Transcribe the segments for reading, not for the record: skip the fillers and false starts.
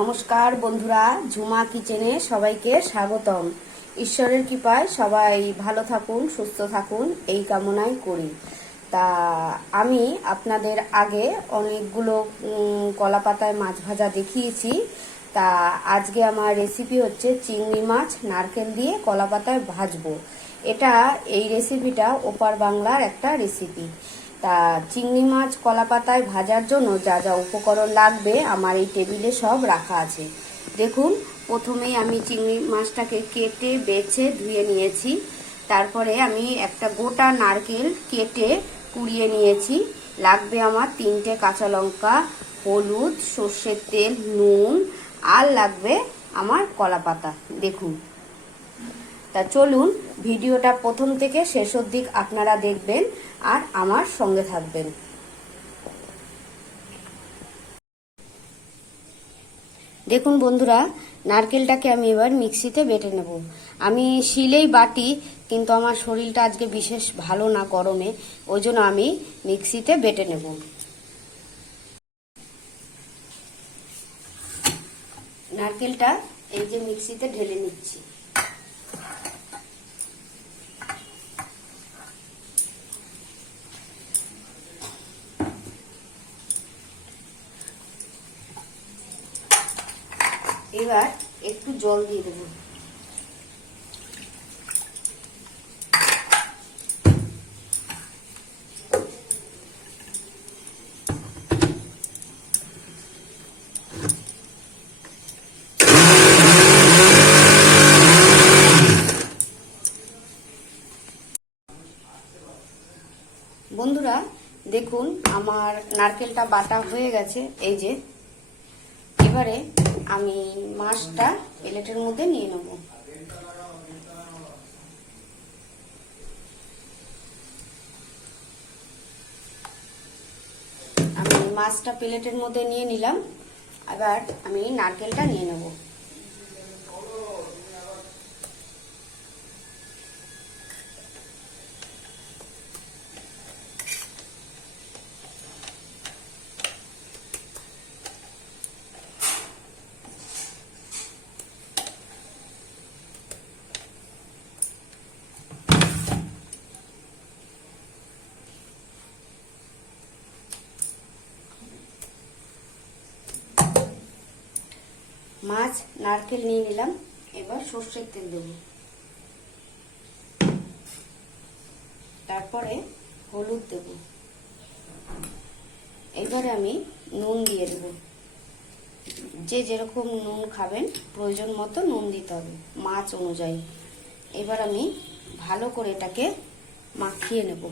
নমস্কার বন্ধুরা, ঝুমা কিচেনে সবাইকে স্বাগতম। ঈশ্বরের কৃপায় সবাই ভালো থাকুন, সুস্থ থাকুন এই কামনাই করি। তা আমি আপনাদের আগে অনেকগুলো কলা পাতায় মাছ ভাজা দেখিয়েছি। তা আজকে আমার রেসিপি হচ্ছে চিংড়ি মাছ নারকেল দিয়ে কলা পাতায় ভাজবো। এই রেসিপিটা ওপার বাংলার একটা রেসিপি। তা চিংড়ি মাছ কলা পাতায় ভাজার জন্য যা যা উপকরণ লাগবে আমার এই টেবিলে সব রাখা আছে। দেখুন, প্রথমেই আমি চিংড়ি মাছটাকে কেটে বেছে ধুয়ে নিয়েছি। তারপরে আমি একটা গোটা নারকেল কেটে কুড়িয়ে নিয়েছি। লাগবে আমার 3টে কাঁচা লঙ্কা, হলুদ, সর্ষের তেল, নুন, আর লাগবে আমার কলা পাতা। দেখুন, তা চলুন ভিডিওটা প্রথম থেকে শেষ অবধি আপনারা দেখবেন আর আমার সঙ্গে থাকবেন। দেখুন বন্ধুরা, নারকেলটাকে আমি এবার মিক্সিতে বেটে নেব। আমি শিলেই বাটি, কিন্তু আমার শরীরটা আজকে বিশেষ ভালো না গরমে, ওই জন্য আমি মিক্সিতে বেটে নেব। নারকেলটা এই যে মিক্সিতে ঢেলে নিচ্ছি। এবার একটু জল দিয়ে দেব। বন্ধুরা দেখুন, আমার নারকেলটা বাটা হয়ে গেছে। এই যে এবারে আমি মাছটা প্লেটের মধ্যে নিয়ে নেব। আমি মাছটা প্লেটের মধ্যে নিয়ে নিলাম। এবার আমি নারকেলটা নিয়ে নেব। মাছ নারকেল নিয়ে নিলাম। এবার সর্ষের তেল দেব, তারপরে হলুদ দেব। এবারে আমি নুন দিয়ে দেব। যে যেরকম নুন খাবেন প্রয়োজন মতো নুন দিতে হবে মাছ অনুযায়ী। এবার আমি ভালো করে এটাকে মাখিয়ে নেব।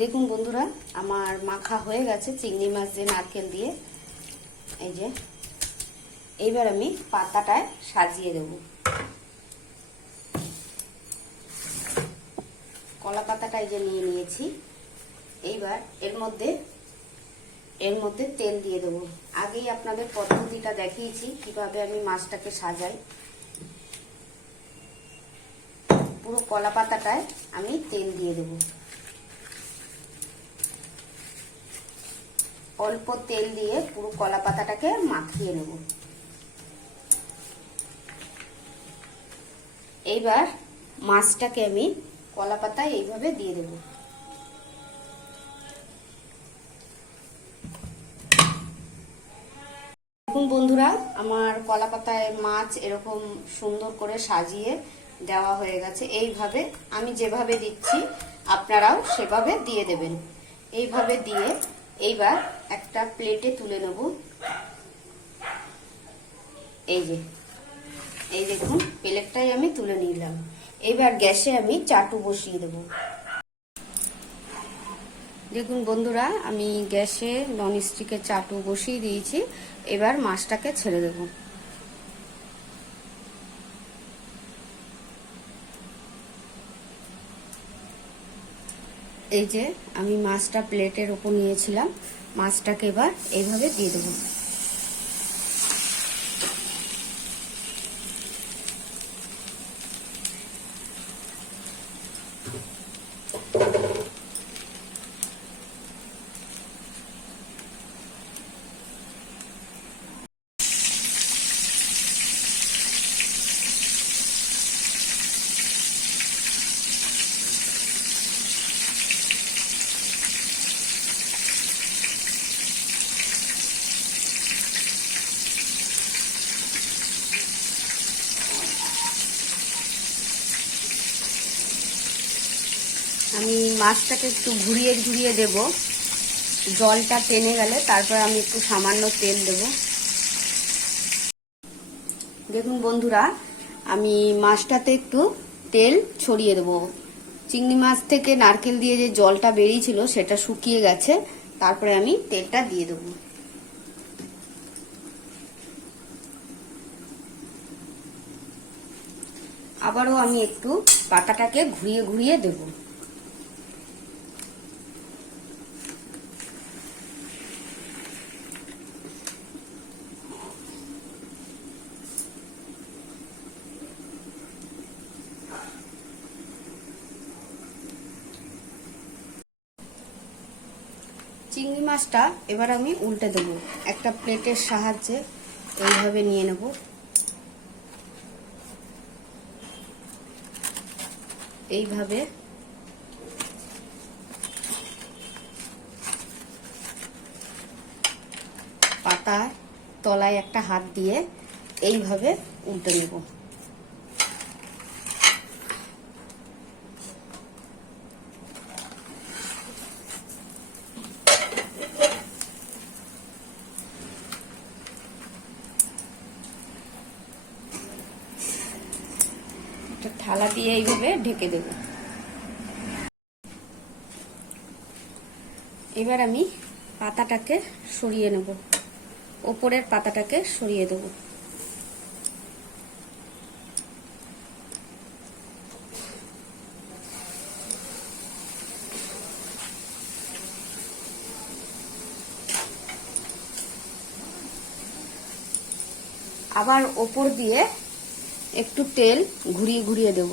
দেখুন বন্ধুরা, আমার মাখা হয়ে গেছে চিংড়ি মাছ দিয়ে নারকেল দিয়ে। এই যে এইবার আমি পাতাটায় সাজিয়ে দেব। কলা পাতাটা এই যে নিয়ে নিয়েছি। এইবার এর মধ্যে তেল দিয়ে দেবো। আগেই আপনাদের পদ্ধতিটা দেখিয়েছি কিভাবে আমি মাছটাকে সাজাই। পুরো কলা পাতাটায় আমি তেল দিয়ে দেব। অল্প তেল দিয়ে পুরো কলা পাতাটাকে মাখিয়ে নেব। এইবার মাছটাকে আমি কলা পাতায় এইভাবে দিয়ে দেব। দেখুন বন্ধুরা, আমার কলা পাতায় মাছ এরকম সুন্দর করে সাজিয়ে দেওয়া হয়ে গেছে। এইভাবে আমি যেভাবে দিচ্ছি আপনারাও সেভাবে দিয়ে দেবেন। এইভাবে দিয়ে এইবার একটা প্লেটে তুলে নেব। এই দেখুন, প্লেটটাই আমি তুলে নিলাম। এবার গ্যাসে আমি চাটু বসিয়ে দেব। দেখুন বন্ধুরা, আমি গ্যাসে ননস্টিকের চাটু বসিয়ে দিয়েছি। এবার মাছটাকে ছেড়ে দেব। এই যে আমি মাছটা প্লেটের উপর নিয়েছিলাম, মাছটাকে এবার এইভাবে দিয়ে দেব। মাছটাকে একটু ঘুরিয়ে ঘুরিয়ে দেব, জলটা টেনে গেলে তারপর আমি একটু সামান্য তেল দেব। দেখুন বন্ধুরা, আমি মাছটাতে একটু তেল ছড়িয়ে দেবো। চিংড়ি মাছ থেকে নারকেল দিয়ে যে জলটা বেরিয়েছিল সেটা শুকিয়ে গেছে, তারপরে আমি তেলটা দিয়ে দেবো। আবারও আমি একটু পাতাটাকে ঘুরিয়ে ঘুরিয়ে দেব। চিংড়ি মাছটা এবার আমি উল্টে দেবো, একটা প্লেটের সাহায্যে এইভাবে নিয়ে নেব। এইভাবে পাতার তলায় একটা হাত দিয়ে এইভাবে উল্টে নেব। থালা দিয়ে এইভাবে ঢেকে দেব। এবার আমি পাতাটাকে সরিয়ে নেব, ওপরের পাতাটাকে সরিয়ে দেব। আবার ওপর দিয়ে একটু তেল ঘুরিয়ে ঘুরিয়ে দেব।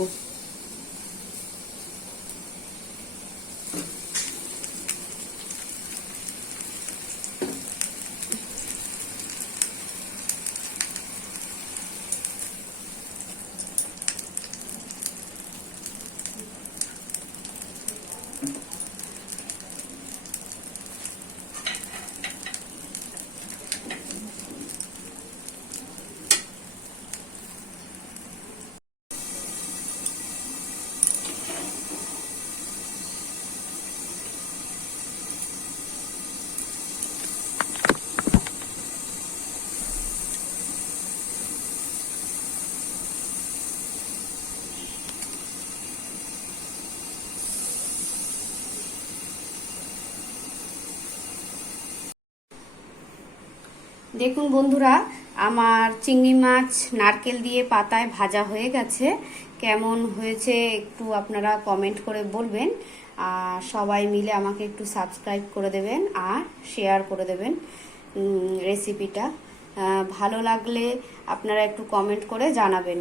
দেখুন বন্ধুরা, আমার চিংড়ি মাছ নারকেল দিয়ে পাতায় ভাজা হয়ে গেছে। কেমন হয়েছে একটু আপনারা কমেন্ট করে বলবেন, আর সবাই মিলে আমাকে একটু সাবস্ক্রাইব করে দেবেন আর শেয়ার করে দেবেন রেসিপিটা। ভালো লাগলে আপনারা একটু কমেন্ট করে জানাবেন।